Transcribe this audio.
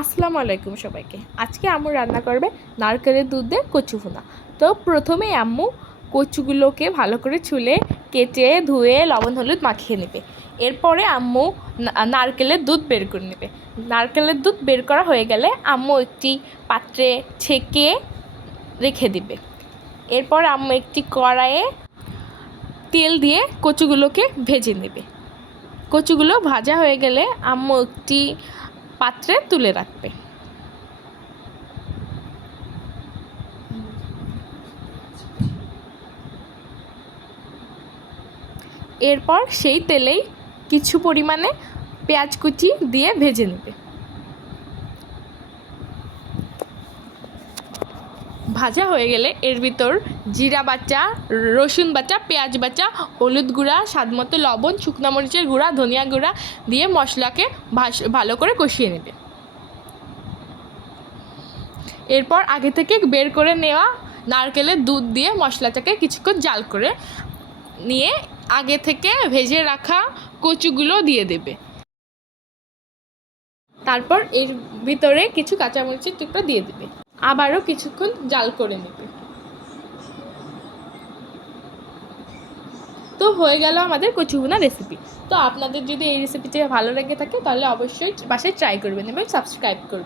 আসসালামু আলাইকুম সবাইকে। আজকে আম্মু রান্না করবে নারকেলের দুধ দিয়ে কচু ভুনা। তো প্রথমেই আম্মু কচুগুলোকে ভালো করে ছুলে কেটে ধুয়ে লবণ হলুদ মাখিয়ে নেবে। এরপরে আম্মু নারকেলের দুধ বের করে নেবে। নারকেলের দুধ বের করা হয়ে গেলে আম্মু একটি পাত্রে ছেঁকে রেখে দিবে। এরপর আম্মু একটি কড়াইয়ে তেল দিয়ে কচুগুলোকে ভেজে নেবে। কচুগুলো ভাজা হয়ে গেলে আম্মু একটি পাত্রে তুলে রাখবে। এরপর সেই তেলেই কিছু পরিমাণে পেঁয়াজ কুচি দিয়ে ভেজে নেবে। ভাজা হয়ে গেলে এর ভিতর জিরা বাটা, রসুন বাটা, পেঁয়াজ বাটা, হলুদ গুঁড়া, স্বাদমতো লবণ, শুকনো মরিচের গুঁড়া, ধনিয়া গুঁড়া দিয়ে মশলাকে ভালো করে কষিয়ে নেবে। এরপর আগে থেকে বের করে নেওয়া নারকেলের দুধ দিয়ে মশলাটাকে কিছুক্ষণ জাল করে নিয়ে আগে থেকে ভেজে রাখা কচুগুলো দিয়ে দেবে। তারপর এর ভিতরে কিছু কাঁচামরিচের টুকরো দিয়ে দেবে। আবারও কিছুক্ষণ জাল করে নেবে। তো হয়ে গেল আমাদের কচু ভুনা রেসিপি। তো আপনাদের যদি এই রেসিপিটা ভালো লেগে থাকে তাহলে অবশ্যই বাসায় ট্রাই করবেন এবং সাবস্ক্রাইব করবেন।